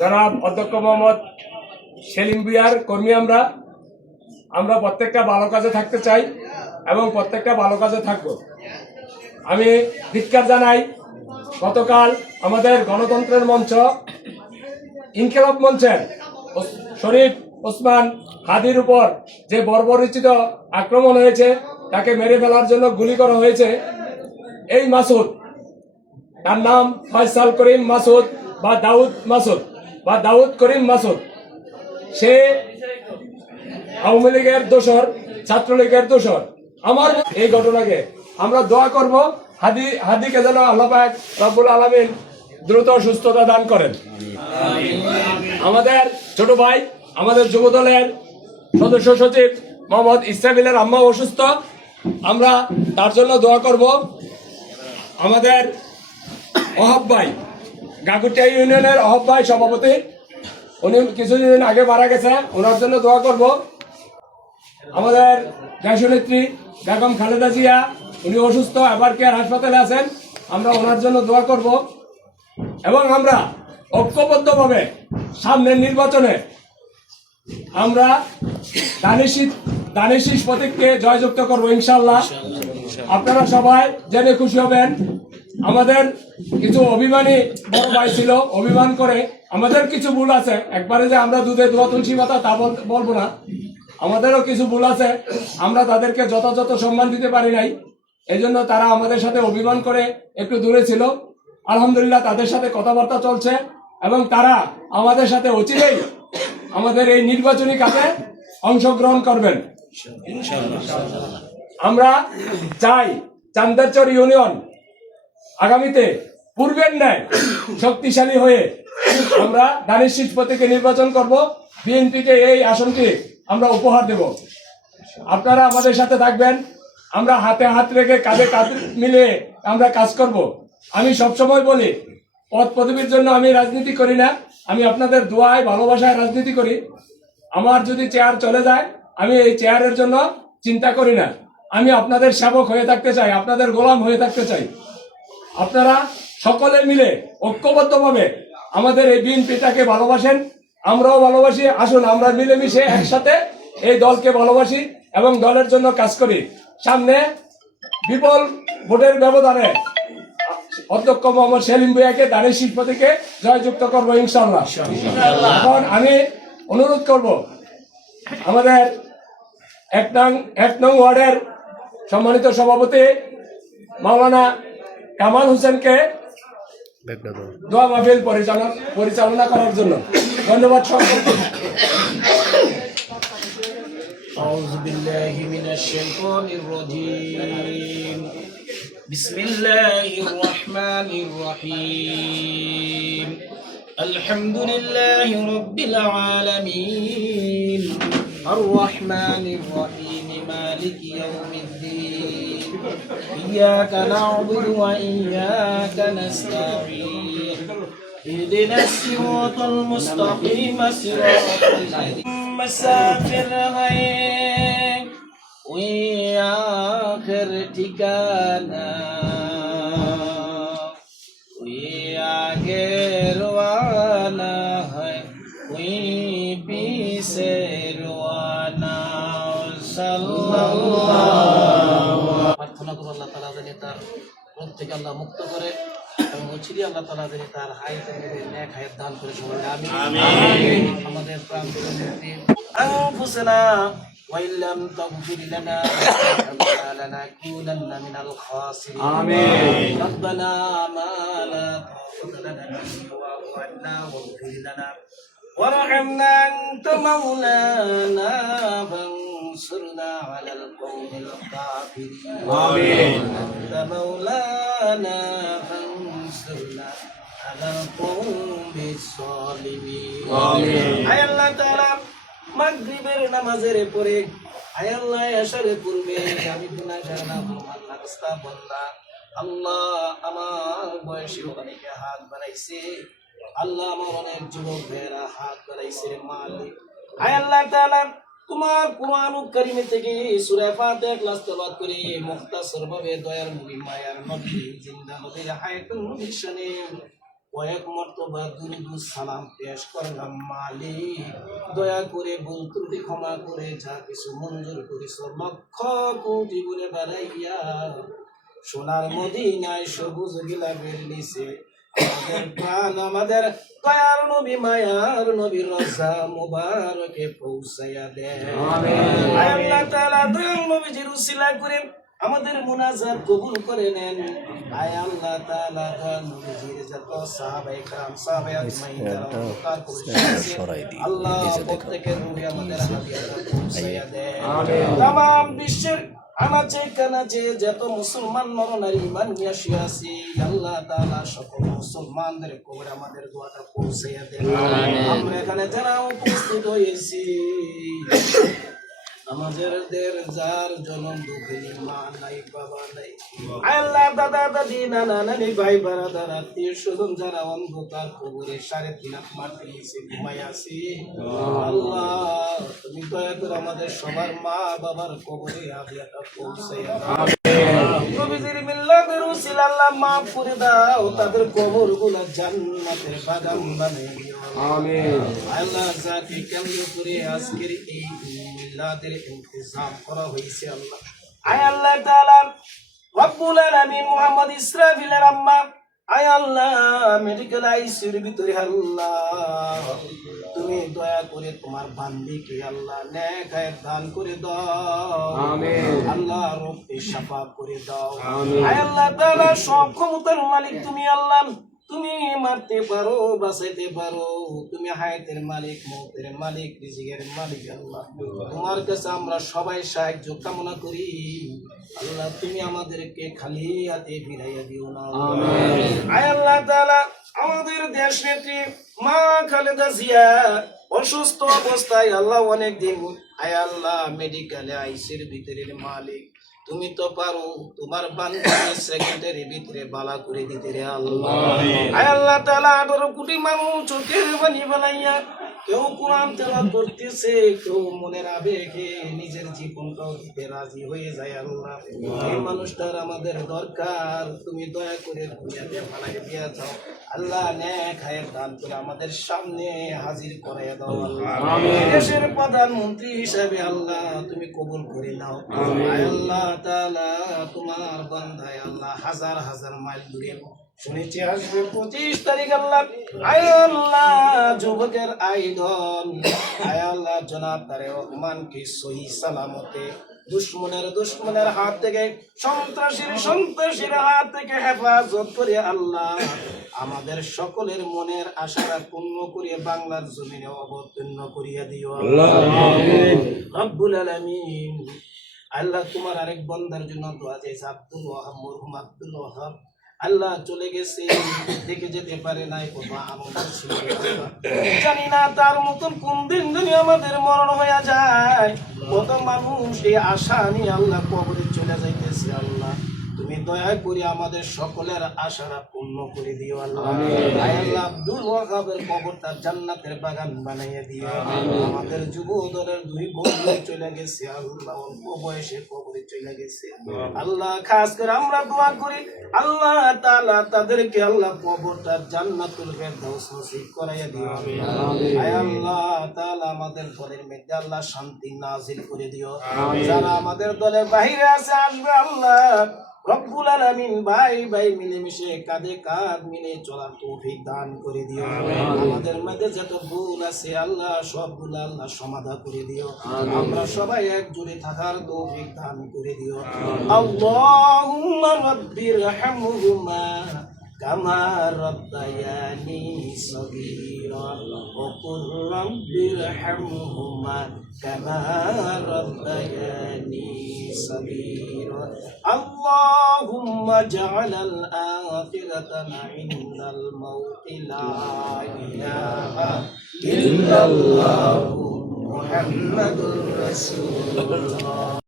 জনাব অধ্যক্ষ মোহাম্মদ সেলিম ভুঁইয়ার কর্মী। আমরা প্রত্যেকটা ভালো কাজে থাকতে চাই এবং প্রত্যেকটা ভালো কাজে থাকবো। আমি ধিক্কার জানাই, গতকাল আমাদের গণতন্ত্রের মঞ্চ ইনকিলাব মঞ্চের শরীফ ওসমান হাদির উপর যে বর্বরোচিত আক্রমণ হয়েছে, তাকে মেরে ফেলার জন্য গুলি করা হয়েছে। এই মাসুদ, তার নাম ফয়সাল করিম মাসুদ বা দাউদ করিম মাসুদ, সে আওয়ামী লীগের দোসর, ছাত্রলীগের দোসর। আমার এই ঘটনাকে আমরা দোয়া করব, হাদিকে যেন আল্লাহ পাক রব্বুল আলামিন দ্রুত সুস্থতা দান করেন। আমাদের ছোট ভাই, আমাদের যুব দলের সদস্য সচিব মোহাম্মদ ইসরাফিলের আম্মা অসুস্থ, আমরা তার জন্য দোয়া করব। আমাদের অহাব ভাই, গাগুটিয়া ইউনিয়নের অহাব ভাই সভাপতি, উনি কিছুদিন আগে মারা গেছে, ওনার জন্য দোয়া করব। আমাদের দেশনেত্রী বেগম খালেদা জিয়া, উনি অসুস্থ, এবার কেয়ার হাসপাতালে আছেন, আমরা ওনার জন্য দোয়া করব। এবং আমরা ঐক্যবদ্ধভাবে সামনের নির্বাচনে আমরা দানিশিস প্রতীককে জয়যুক্ত করবো ইনশাল্লাহ। আপনারা সবাই জেনে খুশি হবেন, আমাদের কিছু অভিমানী বড় ভাই ছিল, অভিমান করে, আমাদের কিছু ভুল আছে। একবারে যে আমরা দুধে দোয়া তুলসী পাতা তা বলবো না, আমাদেরও কিছু ভুল আছে। আমরা তাদেরকে যথাযথ সম্মান দিতে পারি নাই, এই জন্য তারা আমাদের সাথে অভিমান করে একটু দূরে ছিল। আলহামদুলিল্লাহ তাদের সাথে কথাবার্তা চলছে এবং তারা আমাদের সাথে অচিরেই আমাদের এই নির্বাচনী কাজে অংশগ্রহণ করবেন। আমরা চাই চান্দারচর ইউনিয়ন আগামীতে পূর্বের ন্যায় শক্তিশালী হয়ে আমরা দানিশিস প্রতীকে নির্বাচন করব। বিএনপিকে এই আসনটি আমরা উপহার দেব। আপনারা আমাদের সাথে থাকবেন, আমরা হাতে হাত রেখে কাঁধে কাঁধ মিলিয়ে আমরা কাজ করব। আমি সবসময় বলি, পদ পদবীর জন্য আমি রাজনীতি করি না, আমি আপনাদের দোয়ায় ভালোবাসায় রাজনীতি করি। আমার যদি চেয়ার চলে যায়, আমি এই চেয়ারের জন্য চিন্তা করি না, আমি আপনাদের সেবক হয়ে থাকতে চাই, আপনাদের গোলাম হয়ে থাকতে চাই। আপনারা সকলে মিলে ঐক্যবদ্ধভাবে আমাদের এই বিএনপিটাকে ভালোবাসেন, আমরাও ভালোবাসি। আসুন আমরা মিলেমিশে একসাথে এই দলকে ভালোবাসি এবং দলের জন্য কাজ করি। সামনে বিপুল ভোটের ব্যবধানে অধ্যক্ষ মোহাম্মদ সেলিম ভুঁইয়াকে দানিশিস প্রতীকে জয়যুক্ত করবো ইনশাল্লাহ। এখন আমি অনুরোধ করব আমাদের এক নং ওয়ার্ডের সম্মানিত সভাপতি মাওলানা কামাল হোসেনকে দোয়া মাহফিল পরিচালনা করার জন্য ধন্যবাদ। أعوذ بالله من الشيطان الرجيم بسم الله الرحمن الرحيم الحمد لله رب العالمين الرحمن الرحيم مالك يوم الدين إياك نعبد وإياك نستعين اهدنا الصراط المستقيم صراط الذين مسافر हैं वही आखिर ठिकाना वही आगे रवाना है वही पीछे रवाना सल्लल्लाहु प्रार्थना करो अल्लाह ताला जाने तार रोग থেকে আল্লাহ মুক্ত করে এবং অচিরে আল্লাহ তাআলা জানি তার হায়াতের মধ্যে নেক হায়াত দান করে সবাই আমিন। আমাদের প্রাণপ্রিয় মুক্তি أنفسنا وإن لم تغفر لنا وترحمنا لنكونن من الخاسرين آمين. ربنا ما لا طاقة لنا به واعف عنا واغفر لنا وارحمنا أنت مولانا فانصرنا على القوم الكافرين آمين. أنت مولانا فانصرنا على القوم الظالمين آمين. أي الله تعالى মাগরিবের নামাজের পরে আয় আল্লাহ এশারের পূর্বে আমি গুনাহগার নাফরমান নাস্তা বান্দা আল্লাহ আমার বয়সী অনেকে হাত বাড়াইছে আল্লাহ আমার অনেক যুবক ভাইয়েরা হাত বাড়াইছে মালিক আয় আল্লাহ তাআলা তোমার কুরআনুল কারীম থেকে সূরা ফাতিহা ক্লাস তেলাওয়াত করে মুখতাসর ভাবে দয়ার নবী মায়ার নবী জিন্দা নবীর হায়াতুল নবীর শানে কয়েক মর্তবা দুরুদ সালাম পেশ করলাম মালিক, দয়া করে ভুল ত্রুটি ক্ষমা করে যা কিছু মঞ্জুর করিস লক্ষ কোটি করে বাড়াইয়া সোনার মদিনায় সবুজ গিলাপের নিচে আমাদের প্রাণ আমাদের দয়ার নবী মায়ার নবী রোজা মুবারকে পৌঁছাইয়া দেন। আয় আল্লাহ তাআলা দয়াল নবীজির উসিলা করে আমাদের মুনাজাত কবুল করে নেন। আয় আল্লাহ তাআলা দয়াল নবীজির যত সাহাবায়ে کرام সাহাবায়ে আজমাইন আল্লাহ প্রত্যেকের রূহে আমাদের হাদিয়াটা পৌঁছাইয়া দেন। তামাম বিশ্বের আনাচে কানাচে যত মুসলমান নরনারী ইমান নিয়ে আসিয়াছি আল্লাহ তাআলা সকল মুসলমানদের কবরে আমাদের দোয়াটা পৌঁছাইয়া দেন। আমরা এখানে যারা উপস্থিত হয়েছি আমাদের যার জনম দুঃখিনী মা নাই বাবা নাই, আল্লাহ দাদা দাদি নানা নানি ভাই বারাদার আত্মীয় স্বজন যারা অন্ধকার কবরে 3.5 হাত মাটির নিচে ঘুমাই আছি আল্লাহ তুমি দয়া করে আমাদের সবার মা বাবার কবরে হাদিয়াটা পৌঁছাইয়া দাও। নবীজির মিল্লাতের উসিলা আল্লাহ মাফ করে দাও, তাদের কবরগুলো জান্নাতের বাগান বানিয়ে দিও। আমিন। আল্লাহ যাকে কেন্দ্র করে আজকের এই মিলাদের ইন্তজাম করা হয়েছে আল্লাহ, আয় আল্লাহ তাআলা রব্বুল আলামিন মুহাম্মদ ইসরাফিলের আম্মা আয় আল্লাহ মেডিকেল আইসিইউর ভিতরে আল্লাহ তুমি দয়া করে তোমার বান্দিকে আল্লাহ নেক হায়াত দান করে দাও। আমিন। আল্লাহ রব্বে শাফা করে দাও। আমিন। আয় আল্লাহ তাআলা সব ক্ষমতার মালিক তুমি আল্লাহ, তুমি মারতে পারো বাঁচাইতে পারো, তুমি হায়াতের মালিক মওতের মালিক রিজিকের মালিক আল্লাহ তোমার কাছে আমরা সবাই সাহায্য কামনা করি আল্লাহ তুমি আমাদেরকে খালি হাতে ফিরাইয়া দিও না। আমিন। আয় আল্লাহ তাআলা আমাদের দেশ নেত্রী মা খালেদা জিয়া অসুস্থ অবস্থায় আল্লাহ অনেক দিন আয় আল্লাহ মেডিকেলে আইসির ভিতরের মালিক তুমি তো পারো, তোমার বান্দাকে সেকেন্ডের ভিতরে বালা করে দিতে রে আল্লাহ। আয় আল্লাহ তাআলা 18 কোটি মানুষ চোখের পানি বানাইয়া কেউ কোরআন তেলাওয়াত করতেছে, কেউ মনের আবেগে নিজের জীবনটাও দিতে রাজি হয়ে যায় আল্লাহ। এই মানুষটার আমাদের দরকার, তুমি দয়া করে দুনিয়াতে বানাই দিয়া যাও আল্লাহ, নেক হায়াত দান করে আমাদের সামনে হাজির করাইয়া দাও আল্লাহ। দেশের প্রধানমন্ত্রী হিসাবে আল্লাহ তুমি কবুল করে নাও। আয় আল্লাহ তাআলা তোমার বান্দায় আল্লাহ হাজার হাজার মাইল দূরে শুনেছি আসবে 25 তারিখ আল্লাহ। আয় আল্লাহ যুবকের আইডল আয় আল্লাহ জনাব তারেক রহমানকে সহি সালামতে দুশ্মনের হাত থেকে সন্ত্রাসীর হাত থেকে হেফাজত করে আল্লাহ আমাদের সকলের মনের আশারা পূর্ণ করিয়ে বাংলার জমিনে অবতীর্ণ করিয়া দিও আল্লাহ। আমিন। রব্বুল আলামিন আল্লাহ তোমার আরেক বান্দার জন্য দোয়া চাইছে আব্দুল ওয়াহাব, মরহুম আব্দুল ওয়াহাব আল্লাহ চলে গেছে, দেখে যেতে পারে নাই, কত আনন্দ ছিল জানি না তার মতন কোন দিন যদি আমাদের মরণ হয়ে যায়। কত মানুষ এই আশা নিয়ে আল্লাহ কবরে চলে যাইতেছে আল্লাহ তুমি দয়া করে আমাদের সকলের আশারা পূর্ণ করে দিও আল্লাহ। আল্লাহ আব্দুল ওয়াহাবের কবরটা জান্নাতের বাগান বানাইয়া দিও। আমাদের যুব দলের 2 বন্ধু চলে গেছে আল্লাহ, অল্প বয়সে কবরে চলে গেছে আল্লাহ। খাস করে আমরা দোয়া করি আল্লাহ তাআলা তাদেরকে আল্লাহ কবরটা জান্নাতুল ফেরদাউস নসিব করাইয়া দিও। আয় আল্লাহ তাআলা আমাদের দলের মধ্যে আল্লাহ শান্তি নাজিল করে দিও। যারা আমাদের দলের বাইরে আছে আসবে আল্লাহ রব্বুল আলামিন ভাই ভাই মিলেমিশে কাঁধে কাঁধ মিলে চলার তৌফিক দান করে দিও। আমাদের মধ্যে যত ভুল আছে আল্লাহ সবগুলো আল্লাহ সমাধান করে দিও। আমরা সবাই একজোড়ে থাকার তৌফিক দান করে দিও। আল্লাহুম্মা রাব্বিরহামহুমা কামা রাব্বায়ানি সগীরা ওয়া কুর রাব্বিরহামহুমা কামা রাব্বায়ানি সগীরা। আল্লাহুম্মা জাআলাল আখিরাতানা ইনদাল মাউতি লা ইলাহা ইল্লাল্লাহু মুহাম্মাদুর রাসূলুল্লাহ।